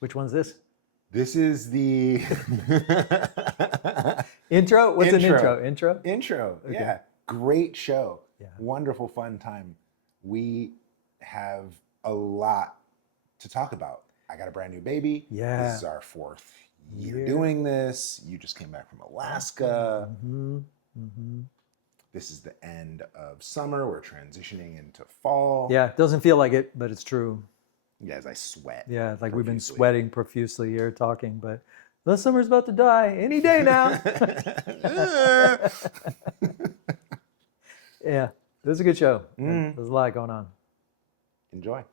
Which one's this? This is the Intro? What's an intro? Intro? Intro. Okay. Yeah. Great show. Yeah. Wonderful, fun time. We have a lot to talk about. I got a brand new baby. Yeah. This is our 4th year doing this. You just came back from Alaska. Mm-hmm. Mm-hmm. This is the end of summer. We're transitioning into fall. Yeah, it doesn't feel like it, but it's true. Yeah, as I sweat. Yeah, like we've been profusely. sweating profusely here talking, but the summer's about to die any day now. Yeah, it was a good show. There's a lot going on. Enjoy.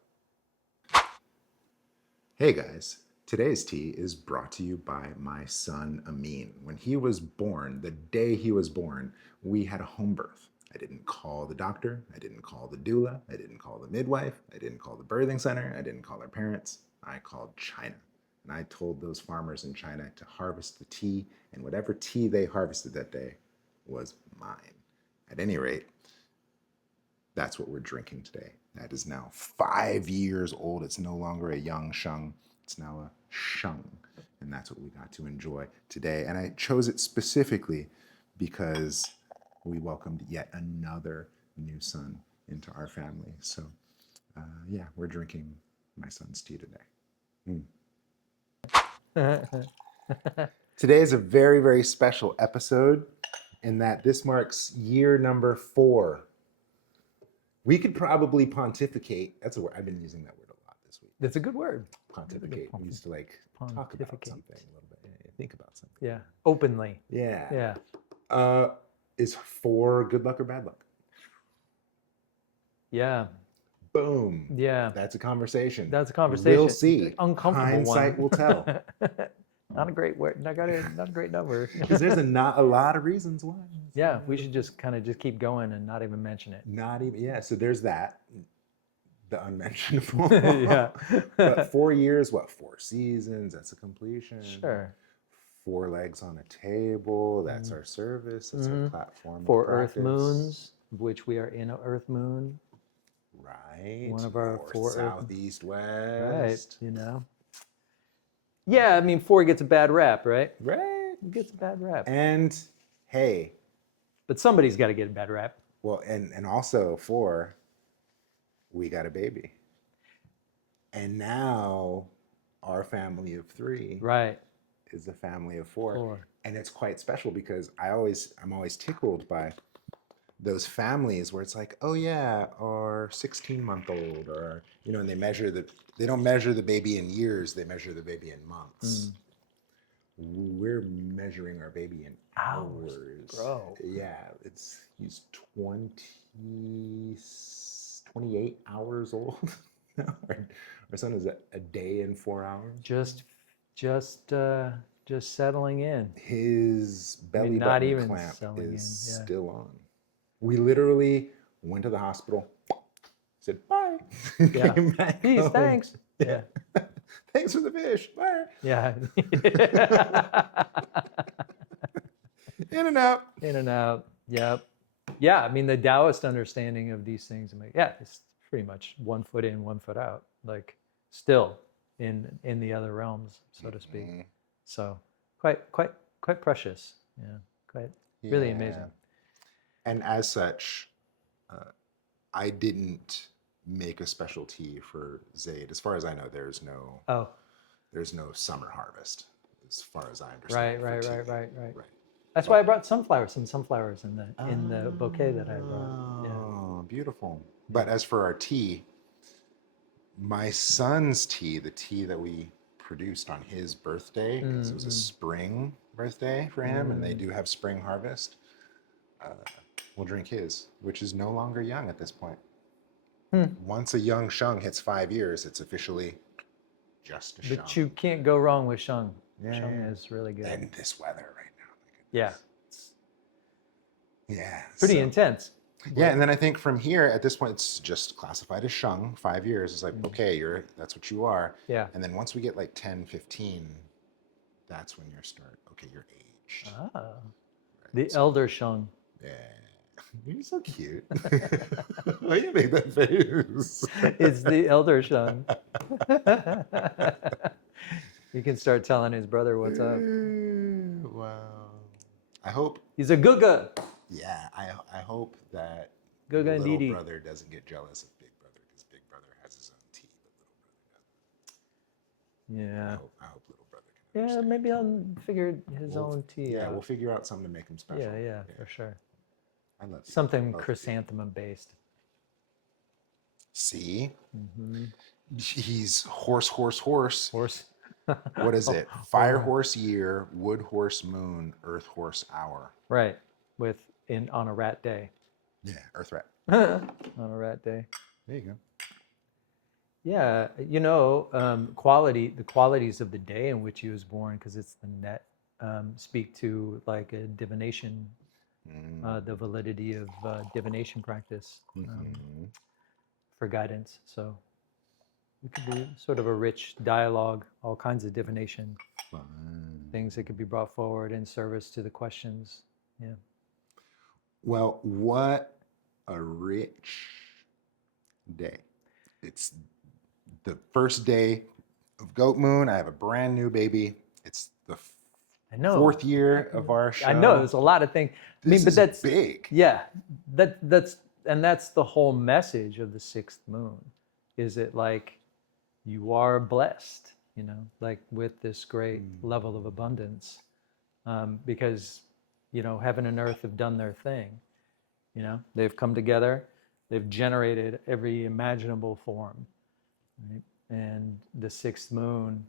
Hey guys, today's tea is brought to you by my son Amin. When he was born, the day he was born, we had a home birth. I didn't call the doctor, I didn't call the doula, I didn't call the midwife, I didn't call the birthing center, I didn't call their parents. I called China. And I told those farmers in China to harvest the tea, and whatever tea they harvested that day was mine. At any rate, that's what we're drinking today. That is now 5 years old. It's no longer a young sheng. It's now a sheng. And that's what we got to enjoy today. And I chose it specifically because we welcomed yet another new son into our family. So yeah, we're drinking my son's tea today. Today is a very, very special episode in that this marks year number 4. We could probably pontificate. That's a word. I've been using that word a lot this week. That's a good word. Pontificate. We used to like talk about Pontificate. something a little bit. Yeah, think about something. Yeah, openly. Yeah. Yeah. Is 4 good luck or bad luck? Yeah. Boom. Yeah. That's a conversation. That's a conversation. We'll see. Uncomfortable Hindsight one. will tell. Not a great word. Not a great number. Because there's not a lot of reasons why. Yeah, we should just kind of just keep going and not even mention it. Not even. Yeah. So there's that. The unmentionable. Yeah. But 4 years. What? 4 seasons. That's a completion. Sure. 4 legs on a table. That's our service. That's our platform. 4 of Earth practice. moons, of which we are in an Earth moon. Right. One of our North, 4 south, east, west. Right. You know. Yeah, I mean 4 gets a bad rap, right? Right. It gets a bad rap. And hey, But somebody's got to get a bad rap. well, and also 4, we got a baby. And now our family of 3 Right. is a family of 4. 4. And it's quite special because I'm always tickled by those families where it's like, oh yeah, our 16-month-old, or and they don't measure the baby in years, they measure the baby in months. We're measuring our baby in hours. Bro. Yeah, he's 28 hours old. Our son is a day and 4 hours. Just settling in. His belly not button even clamp settling is in, yeah. still on. We literally went to the hospital, said bye, Yeah. came back Peace, home. thanks. Yeah. Thanks for the fish. Bye. Yeah. In and out. In and out. Yep. Yeah. I mean, the Taoist understanding of these things, it's pretty much 1 foot in, 1 foot out, like still in the other realms, so to speak. So quite precious. Yeah. Quite really amazing. And as such, I didn't make a specialty for Zaid. As far as I know, there's no summer harvest, as far as I understand. Right. That's why I brought some sunflowers in the bouquet that I brought. Yeah. Oh, beautiful. But as for our tea, my son's tea, the tea that we produced on his birthday, because it was a spring birthday for him, and they do have spring harvest, we'll drink his, which is no longer young at this point. Once a young sheng hits 5 years, it's officially just a sheng. But you can't go wrong with sheng. Yeah, Sheng yeah. is really good. And this weather right now. Yeah. Yeah. Pretty intense. Yeah, and then I think from here, at this point, it's just classified as sheng. 5 years. It's like, okay, that's what you are. Yeah. And then once we get like 10, 15, that's when you're aged. Ah. The elder sheng. Yeah. You're so cute. Why do you make that face? It's the elder sheng. He can start telling his brother what's up. Wow. I hope, He's a guga. yeah, I hope that Guga and little Didi. brother doesn't get jealous of big brother because big brother has his own tea, but little brother doesn't. Yeah. I hope little brother can Yeah, understand. maybe I'll figure his own tea Yeah, out. we'll figure out something to make him special. Yeah, for sure. I love you. Something Both of you. chrysanthemum based. See? Mm-hmm. He's horse. Horse. What is it? Oh, Fire oh. horse year, wood horse moon, earth horse hour. Right. On a rat day. Yeah, earth rat. On a rat day. There you go. Yeah, the qualities of the day in which he was born, because it's the net, speak to like a divination, the validity of divination practice for guidance. So it could be sort of a rich dialogue, all kinds of divination things that could be brought forward in service to the questions. Yeah. Well, what a rich day. It's the first day of goat moon. I have a brand new baby. It's the I know. 4th year of our show. I know there's a lot of things. This but is that's big. Yeah, that's the whole message of the 6th moon. Is it like you are blessed, like with this great level of abundance, because heaven and earth have done their thing. They've come together, they've generated every imaginable form, right? And the 6th moon,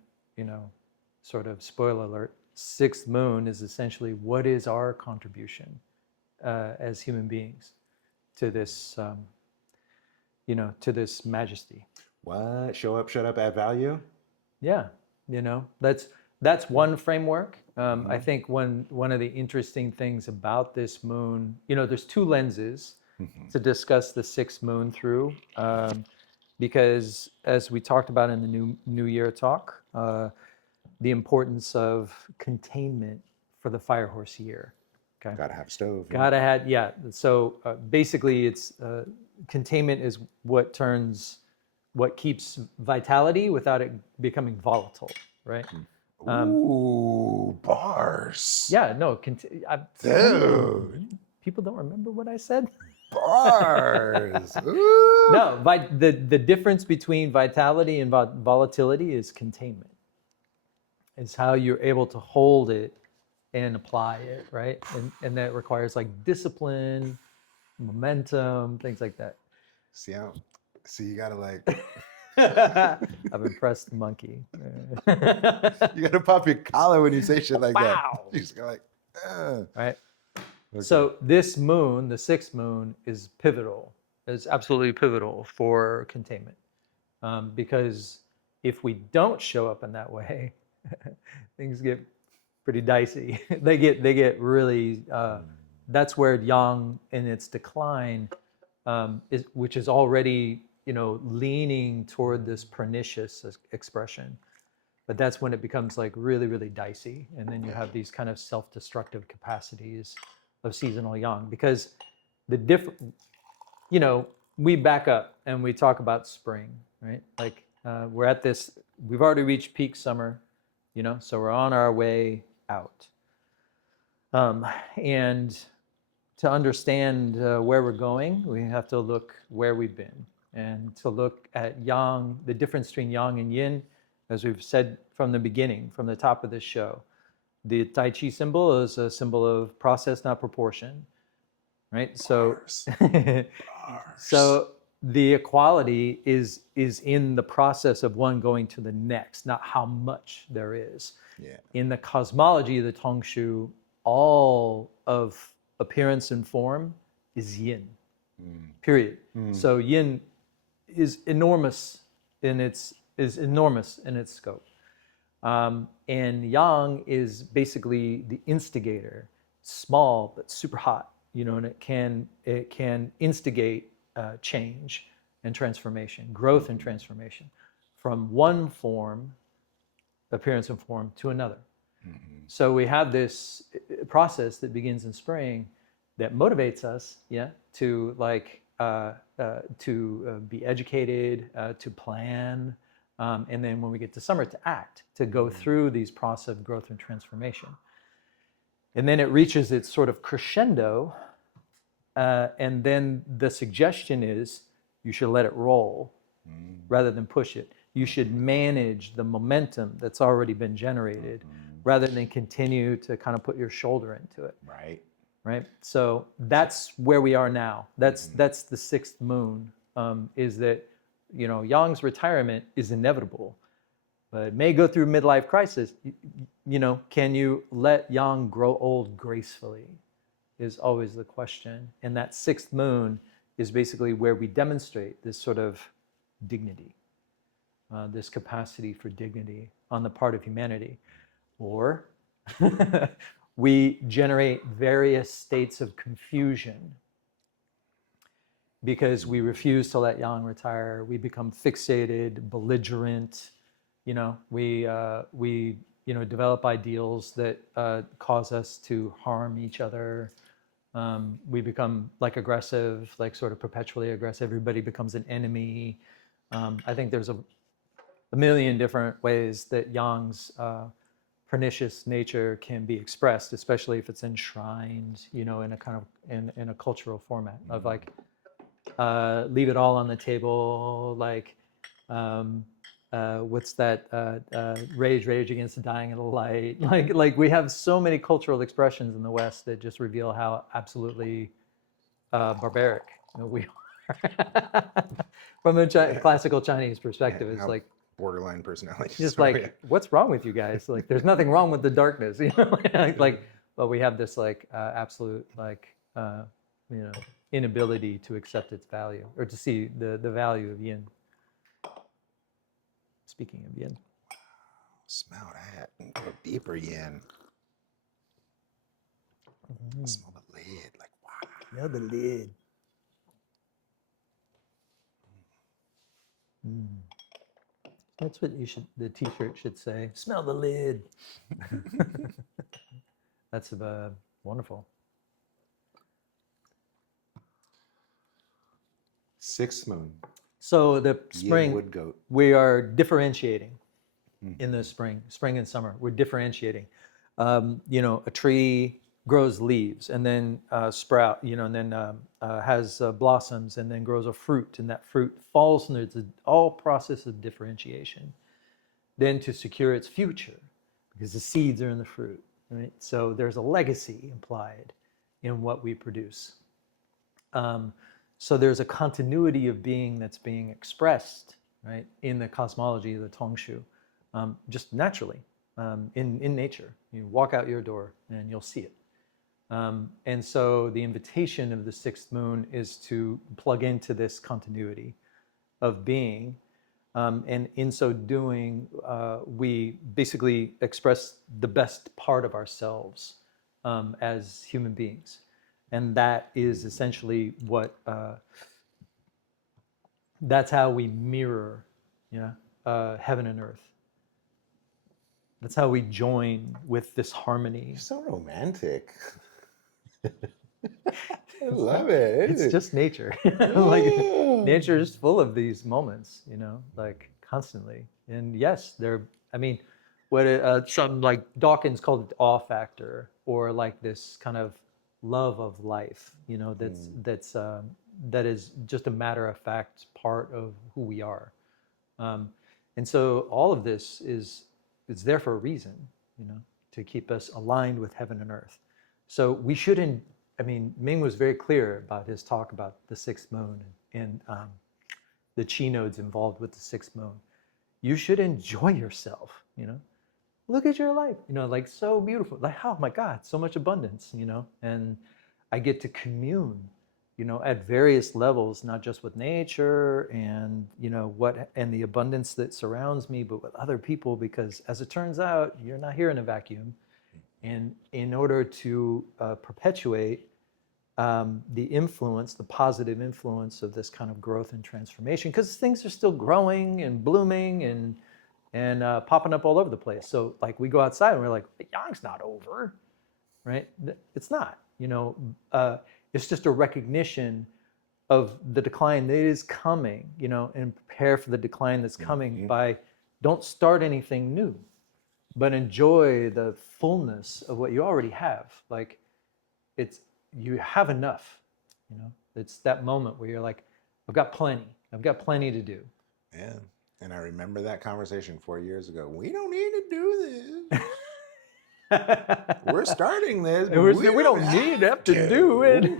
sort of spoiler alert, 6th moon is essentially what is our contribution as human beings to this, to this majesty. What? Show up, shut up, add value? Yeah, that's one framework. I think one of the interesting things about this moon, there's 2 lenses to discuss the 6th moon through, because as we talked about in the New Year talk, the importance of containment for the fire horse year. Okay. Gotta have a stove. Gotta have, yeah. So basically, it's containment is what keeps vitality without it becoming volatile, right? Ooh, bars. Yeah, no. Dude. People don't remember what I said. Bars. Ooh. No, the difference between vitality and volatility is containment. Is how you're able to hold it and apply it, right? And that requires like discipline, momentum, things like that. See, you gotta like. I've impressed the monkey. You gotta pop your collar when you say shit like Wow. that. You just go like, right. Okay. So this moon, the 6th moon, is pivotal. It's absolutely pivotal for containment, because if we don't show up in that way, things get pretty dicey. They get really. That's where yang in its decline, which is already leaning toward this pernicious expression, but that's when it becomes like really, really dicey, and then you have these kind of self-destructive capacities of seasonal yang, because we back up and we talk about spring, right? Like we're at this, we've already reached peak summer, so we're on our way out. And to understand where we're going, we have to look where we've been, and to look at yang, the difference between yang and yin, as we've said from the beginning, from the top of this show. The Tai Chi symbol is a symbol of process, not proportion, right? Bars. So the equality is in the process of one going to the next, not how much there is. Yeah. In the cosmology of the Tongshu, all of appearance and form is yin, period. So yin is enormous in its scope. And yang is basically the instigator, small but super hot, and it can instigate change and transformation, growth and transformation, from one form, appearance and form, to another. So we have this process that begins in spring that motivates us, to be educated, to plan, And then when we get to summer, to act, to go through these process of growth and transformation. And then it reaches its sort of crescendo. And then the suggestion is you should let it roll rather than push it. You should manage the momentum that's already been generated rather than continue to kind of put your shoulder into it. Right. So that's where we are now. That's the sixth moon, is that, Yang's retirement is inevitable, but it may go through midlife crisis. Can you let Yang grow old gracefully is always the question. And that sixth moon is basically where we demonstrate this sort of dignity, this capacity for dignity on the part of humanity. Or we generate various states of confusion because we refuse to let Yang retire. We become fixated, belligerent. We develop ideals that cause us to harm each other. We become aggressive, sort of perpetually aggressive. Everybody becomes an enemy. I think there's a million different ways that Yang's pernicious nature can be expressed, especially if it's enshrined, in a kind of in a cultural format of leave it all on the table, what's that? Rage against the dying of the light. We have so many cultural expressions in the West that just reveal how absolutely barbaric we are. From a classical Chinese perspective, it's borderline personality. Just what's wrong with you guys? There's nothing wrong with the darkness, but we have this absolute inability to accept its value or to see the value of yin. Speaking of yin. Smell that. Go deeper yin. Smell the lid. Wow. Smell the lid. That's what the t-shirt should say. Smell the lid. That's wonderful. Sixth moon. So the spring, wood goat. We are differentiating in the spring and summer. We're differentiating. A tree grows leaves and then sprout, and then has blossoms and then grows a fruit, and that fruit falls, and there's all process of differentiation. Then to secure its future, because the seeds are in the fruit, right? So there's a legacy implied in what we produce. So there's a continuity of being that's being expressed, right, in the cosmology of the Tongshu, just naturally, in nature. You walk out your door and you'll see it. And so the invitation of the sixth moon is to plug into this continuity of being. And in so doing, we basically express the best part of ourselves as human beings. And that is essentially that's how we mirror heaven and earth. That's how we join with this harmony. You're so romantic. I love it. It's just nature. Nature is full of these moments, constantly. And yes, some Dawkins called it the awe factor, or this kind of love of life, that is just a matter of fact part of who we are. And so all of this is there for a reason, to keep us aligned with heaven and earth. So we shouldn't, Ming was very clear about his talk about the sixth moon and the chi nodes involved with the sixth moon. You should enjoy yourself, Look at your life, so beautiful. Oh my God, so much abundance, and I get to commune, at various levels, not just with nature and, and the abundance that surrounds me, but with other people, because as it turns out, you're not here in a vacuum. And in order to perpetuate the positive influence of this kind of growth and transformation, because things are still growing and blooming and popping up all over the place. So we go outside and we're like, the Yang's not over, right? It's not, it's just a recognition of the decline that is coming, and prepare for the decline that's coming by don't start anything new, but enjoy the fullness of what you already have. Like it's you have enough, you know. It's that moment where you're like, I've got plenty to do. Yeah. And I remember that conversation 4 years ago. We don't need to do this. We're starting this, but We don't need to have to do it.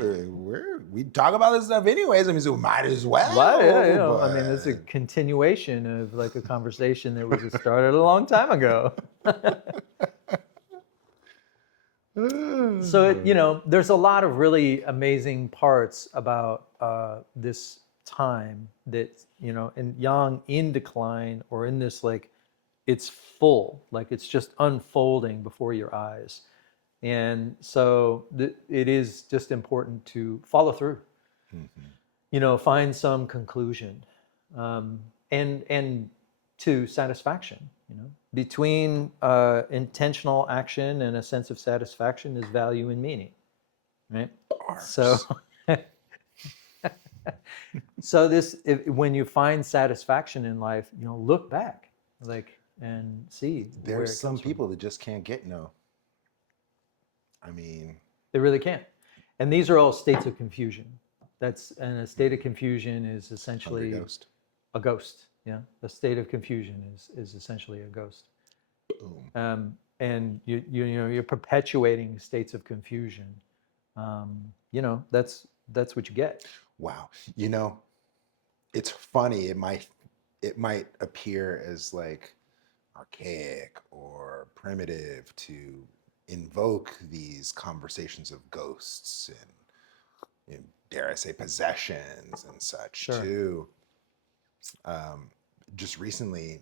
We talk about this stuff anyways. I mean, so we might as well. But, yeah, you know, I but- mean, it's a continuation of like a conversation that was started a long time ago. So, you know, there's a lot of really amazing parts about this time that, you know, in yang in decline or in this, like, it's full, like it's just unfolding before your eyes. And so it is just important to follow through, you know, find some conclusion, and to satisfaction, you know, between intentional action and a sense of satisfaction is value and meaning, right? So, so when you find satisfaction in life, you know, look back, like, and see. There's some people that just can't get no. I mean, they really can't. And these are all states of confusion. And a state of confusion is essentially a ghost. Yeah, a state of confusion is essentially a ghost. Boom. And you know, you're perpetuating states of confusion. You know, that's what you get. Wow. You know, it's funny. It might appear as like archaic or primitive to invoke these conversations of ghosts and dare I say possessions and such. Sure. Too. Just recently,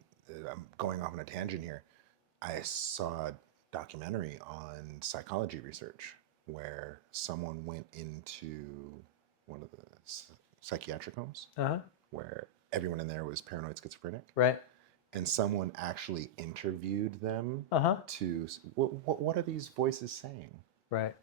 I'm going off on a tangent here. I saw a documentary on psychology research where someone went into one of the psychiatric homes where everyone in there was paranoid schizophrenic. Right. And someone actually interviewed them to, what are these voices saying? Right.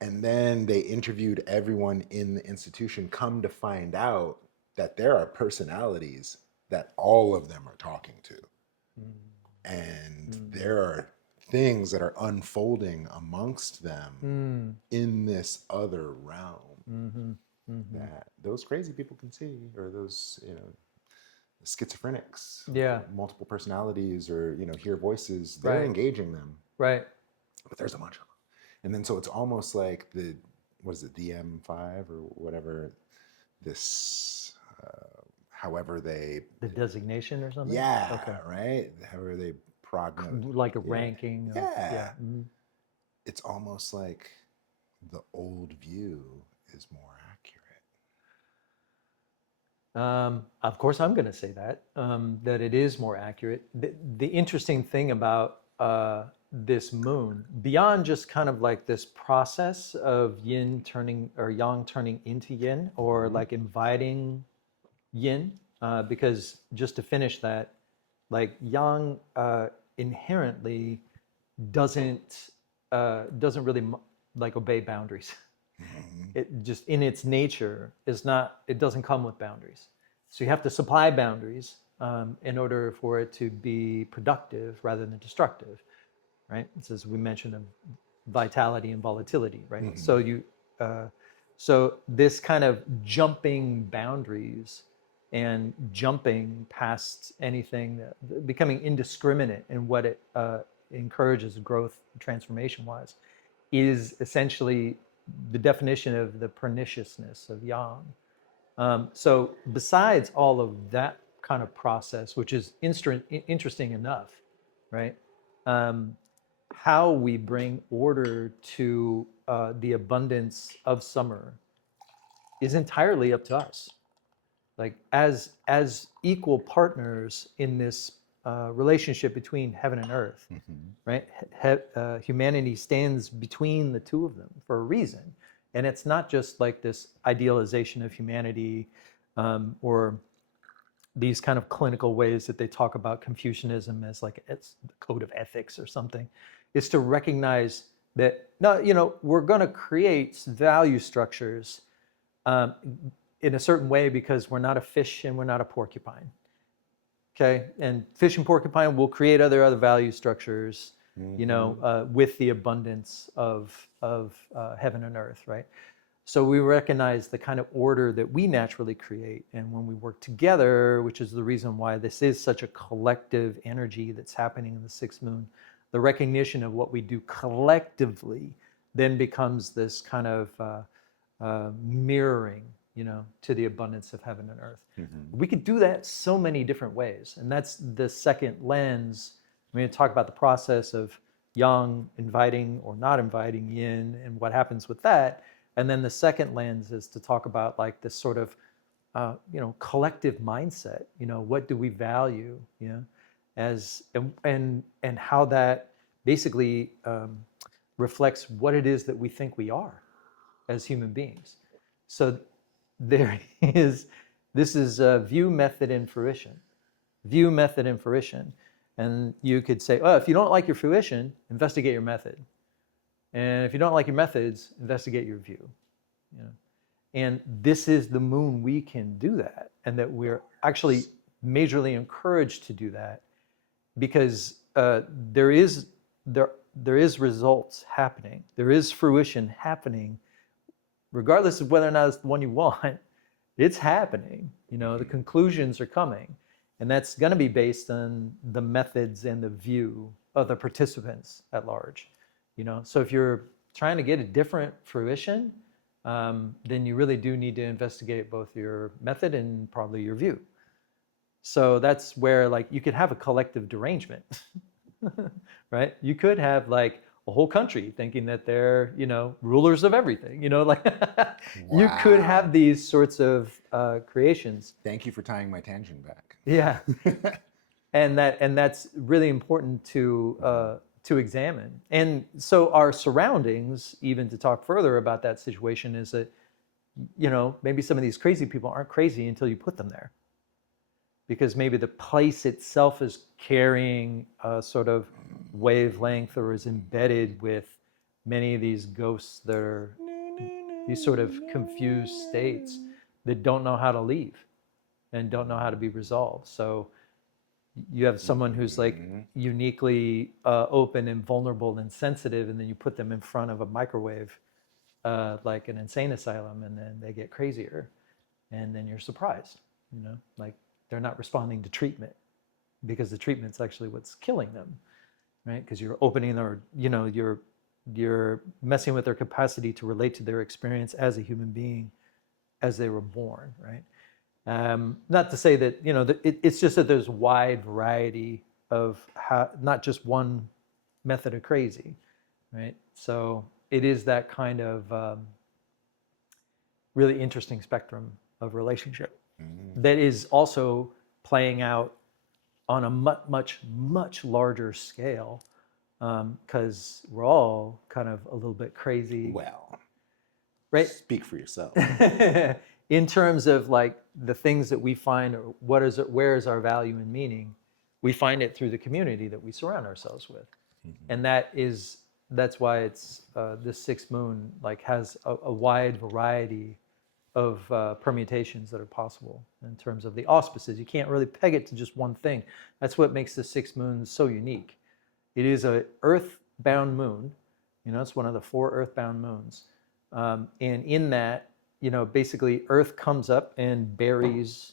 And then they interviewed everyone in the institution, come to find out that there are personalities that all of them are talking to. And there are things that are unfolding amongst them in this other realm that those crazy people can see, or those, you know, schizophrenics, multiple personalities, or, you know, hear voices, they're engaging them. Right. But there's a bunch of them. And then so it's almost like what is it, DM5 or whatever, this, however they... The designation or something? Yeah, okay. Right? However they like a ranking. Yeah. It's almost like the old view is more accurate. Of course, I'm going to say that it is more accurate. The interesting thing about this moon, beyond just kind of like this process of yin turning or yang turning into yin, or like inviting yin, because just to finish that, like yang inherently doesn't really like obey boundaries. It just in its nature is not. It doesn't come with boundaries. So you have to supply boundaries in order for it to be productive rather than destructive, right? It's as we mentioned of vitality and volatility, right? So so this kind of jumping boundaries and jumping past anything, becoming indiscriminate in what it encourages growth transformation-wise, is essentially the definition of the perniciousness of yang. So besides all of that kind of process, which is interesting enough, right? How we bring order to the abundance of summer is entirely up to us. Like as equal partners in this relationship between heaven and earth, right? Humanity stands between the two of them for a reason. And it's not just like this idealization of humanity or these kind of clinical ways that they talk about Confucianism as like it's the code of ethics or something. It's to recognize that, no, you know, we're going to create value structures in a certain way because we're not a fish and we're not a porcupine. Okay, and fish and porcupine will create other value structures, with the abundance of heaven and earth, right? So we recognize the kind of order that we naturally create, and when we work together, which is the reason why this is such a collective energy that's happening in the sixth moon, the recognition of what we do collectively then becomes this kind of mirroring, to the abundance of heaven and earth. We could do that so many different ways, and that's the second lens. I'm going to talk about the process of yang inviting or not inviting yin and what happens with that. And then the second lens is to talk about like this sort of, collective mindset. What do we value? As and how that basically reflects what it is that we think we are as human beings. So this is view, method, and fruition. View, method, and fruition. And you could say, oh, if you don't like your fruition, investigate your method. And if you don't like your methods, investigate your view. And this is the moon we can do that, and that we're actually majorly encouraged to do that, because there is results happening. There is fruition happening, regardless of whether or not it's the one you want. It's happening. The conclusions are coming, and that's going to be based on the methods and the view of the participants at large. So if you're trying to get a different fruition, then you really do need to investigate both your method and probably your view. So that's where like you could have a collective derangement, right? You could have like a whole country thinking that they're, rulers of everything, like you could have these sorts of creations. Thank you for tying my tangent back. Yeah. and that's really important to examine. And so our surroundings, even to talk further about that situation, is that, maybe some of these crazy people aren't crazy until you put them there. Because maybe the place itself is carrying a sort of wavelength or is embedded with many of these ghosts that are these sort of confused states that don't know how to leave and don't know how to be resolved. So you have someone who's like uniquely open and vulnerable and sensitive, and then you put them in front of a microwave, like an insane asylum, and then they get crazier, and then you're surprised, like they're not responding to treatment because the treatment's actually what's killing them, right? Because you're opening or you're messing with their capacity to relate to their experience as a human being as they were born, right? Not to say that, it's just that there's a wide variety of how, not just one method of crazy, right? So it is that kind of really interesting spectrum of relationship that is also playing out on a much, much larger scale, because we're all kind of a little bit crazy. Well, right? Speak for yourself. In terms of like the things that we find, or where is our value and meaning, we find it through the community that we surround ourselves with. And that's why it's this sixth moon like has a wide variety of permutations that are possible in terms of the auspices. You can't really peg it to just one thing. That's what makes the sixth moon so unique. It is a earth-bound moon. It's one of the 4 earth-bound moons. And in that, basically Earth comes up and buries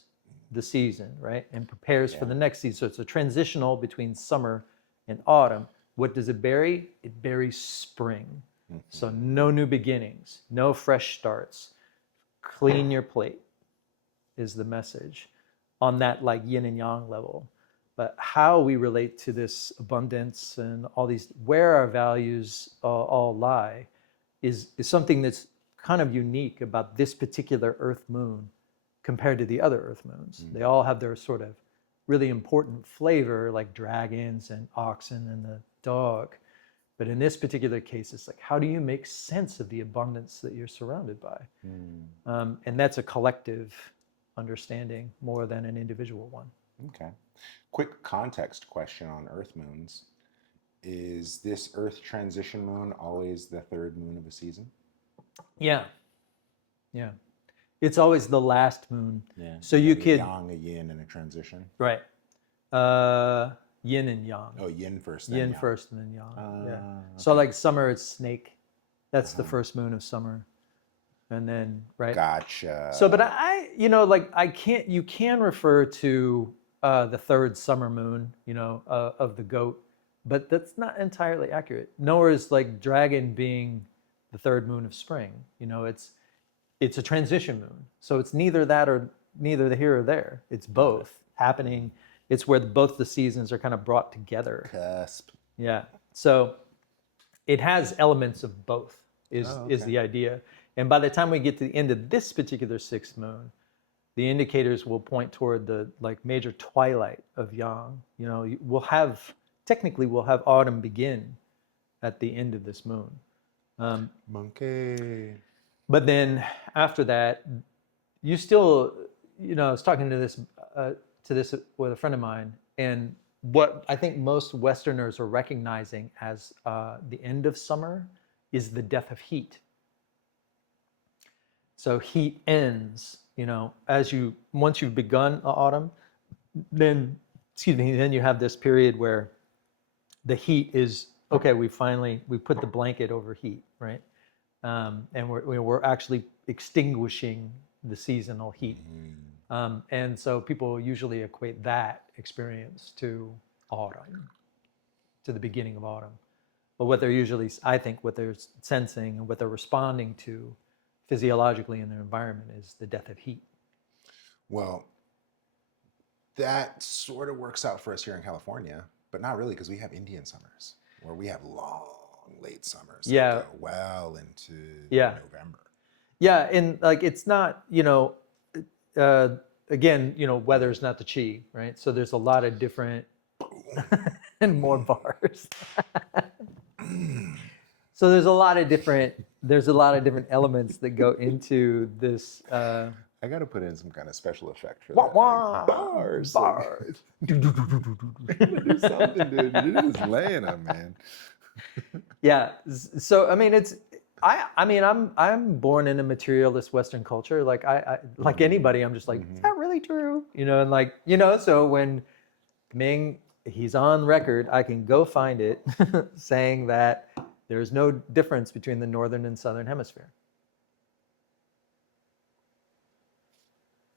the season, right? And prepares for the next season. So it's a transitional between summer and autumn. What does it bury? It buries spring. So no new beginnings, no fresh starts. Clean your plate is the message on that like yin and yang level. But how we relate to this abundance and all these, where our values all lie is something that's kind of unique about this particular Earth moon compared to the other Earth moons. They all have their sort of really important flavor, like dragons and oxen and the dog. But in this particular case, it's like, how do you make sense of the abundance that you're surrounded by? And that's a collective understanding more than an individual one. Okay. Quick context question on Earth moons. Is this Earth transition moon always the 3rd moon of a season? Yeah. It's always the last moon. Yeah. So you could a yang, a yin, and a transition. Right. Yin and yang. Oh, yin first, then Yin yang. first and then yang. Yeah. Ah, So okay. like summer is snake. That's the Uh-huh. first moon of summer. And then, right? Gotcha. So, but like you can refer to the third summer moon, of the goat, but that's not entirely accurate. Nor is like dragon being the third moon of spring. It's a transition moon. So it's neither that or neither the here or there. It's both happening. It's where both the seasons are kind of brought together. Cusp. Yeah. So it has elements of both is Oh, is okay. the idea. And by the time we get to the end of this particular sixth moon, the indicators will point toward the like major twilight of yang. We'll have autumn begin at the end of this moon. Monkey. But then after that, you still, I was talking to this with a friend of mine, and what I think most Westerners are recognizing as the end of summer is the death of heat. So heat ends, once you've begun autumn, then you have this period where the heat is okay. We put the blanket over heat, right? And we're actually extinguishing the seasonal heat. And so people usually equate that experience to autumn, to the beginning of autumn. But I think what they're sensing and what they're responding to physiologically in their environment is the death of heat. Well, that sort of works out for us here in California, but not really, because we have Indian summers where we have long, late summers that go well into November. Yeah, and like it's not, again, weather's not the chi, right? So there's a lot of different and more bars. So there's a lot of different elements that go into this. I got to put in some kind of special effect for Wah, that. wah, Bars. bars. Do something, dude. You're just laying them, man. Yeah. So I mean, I'm born in a materialist Western culture. Like like anybody, I'm just like, is that really true? And like, so when Ming, he's on record, I can go find it, saying that there's no difference between the northern and southern hemisphere.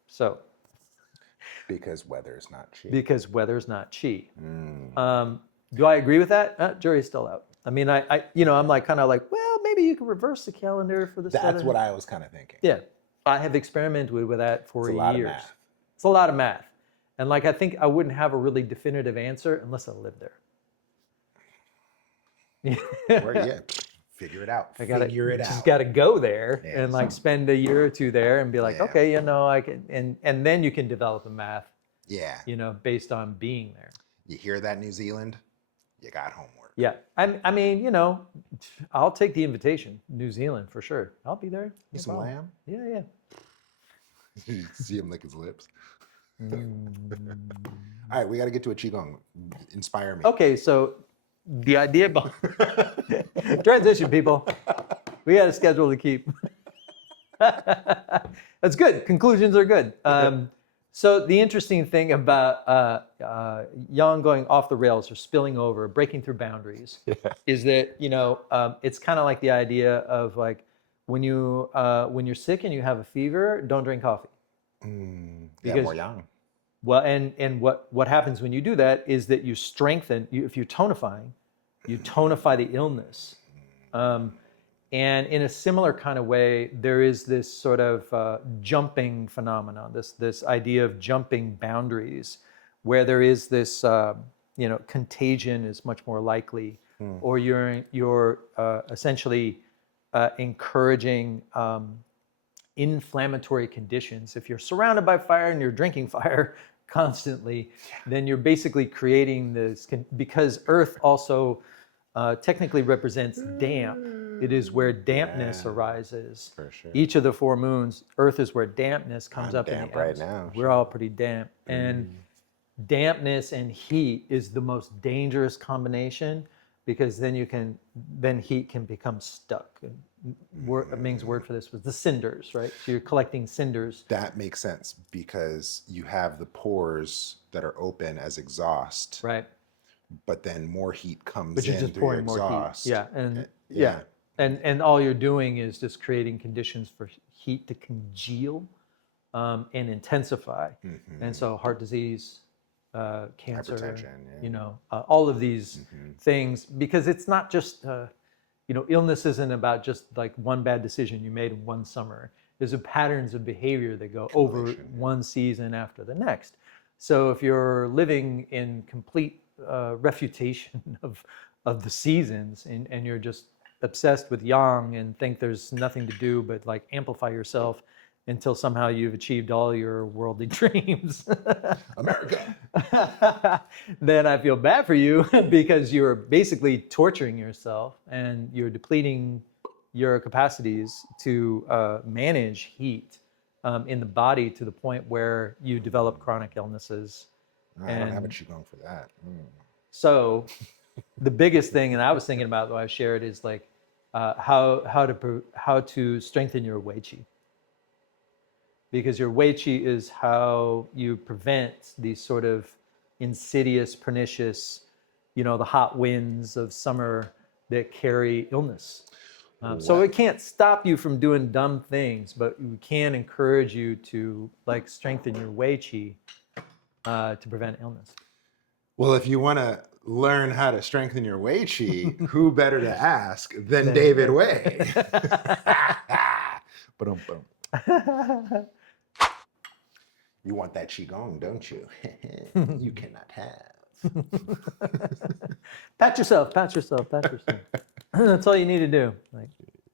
So. Because weather's not chi. Because weather's not chi. Do I agree with that? Jury's still out. I mean, I'm like kind of like, well, maybe you could reverse the calendar for the That's southern. what I was kind of thinking. Yeah, I have experimented with that for It's a lot years. of math. It's a lot of math, and like I think I wouldn't have a really definitive answer unless I lived there. Yeah, figure it out. Just got to go there Yeah, and like spend a year or two there and be like, Yeah. okay, I can, and then you can develop a math, Yeah. based on being there. You hear that, New Zealand? You got homework. Yeah, I mean, I'll take the invitation. New Zealand for sure. I'll be there. You some lamb? Yeah. You see him lick his lips. All right, we got to get to a qigong. Inspire me. Okay, so the idea behind transition, people. We got a schedule to keep. That's good. Conclusions are good. So the interesting thing about yang going off the rails or spilling over, breaking through boundaries, is that it's kind of like the idea of like when you're sick and you have a fever, don't drink coffee. Yeah, more yang. Well, and what happens when you do that is that you strengthen. If you're tonifying, you tonify the illness. And in a similar kind of way, there is this sort of jumping phenomenon, this idea of jumping boundaries, where there is this, contagion is much more likely, or you're essentially encouraging inflammatory conditions. If you're surrounded by fire and you're drinking fire constantly, then you're basically creating this, because Earth also technically represents damp. It is where dampness arises. For sure. Each of the 4 moons, Earth is where dampness comes I'm up in the damp right atmosphere. now. We're all pretty damp. And dampness and heat is the most dangerous combination because then heat can become stuck. And Ming's word for this was the cinders, right? So you're collecting cinders. That makes sense because you have the pores that are open as exhaust, Right. but then more heat comes But you're in just through your pouring more exhaust. heat. Yeah. And Yeah. and all you're doing is just creating conditions for heat to congeal and intensify. And so heart disease, cancer, Hypertension, all of these things, because it's not just, illness isn't about just like one bad decision you made in one summer. There's patterns of behavior that go over one season after the next. So if you're living in complete refutation of the seasons and you're just obsessed with yang and think there's nothing to do but like amplify yourself until somehow you've achieved all your worldly dreams, America, then I feel bad for you because you're basically torturing yourself and you're depleting your capacities to manage heat in the body to the point where you develop chronic illnesses. I don't have a qigong for that. So the biggest thing, and I was thinking about what I shared, is like how to strengthen your wei qi. Because your wei qi is how you prevent these sort of insidious, pernicious, the hot winds of summer that carry illness. So it can't stop you from doing dumb things, but we can encourage you to like strengthen your wei qi to prevent illness. Well, if you want to learn how to strengthen your wei qi, who better to ask than David Wei? Boom, boom. You want that qigong, don't you? You cannot have. Pat yourself. That's all you need to do. Like,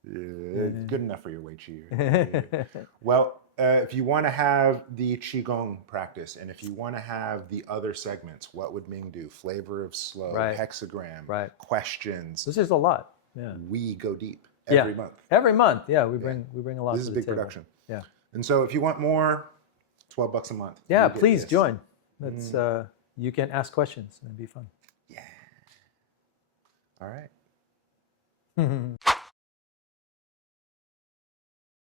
good enough for your wei qi. Well, if you want to have the qigong practice, and if you want to have the other segments, what would Ming do? Flavor of slow, hexagram, questions. This is a lot. Yeah. We go deep every month. Every month, yeah. We bring a lot. This is to a the big table. production. Yeah. And so, if you want more, $12 a month. Yeah, please join. That's you can ask questions and it'd be fun. Yeah. All right.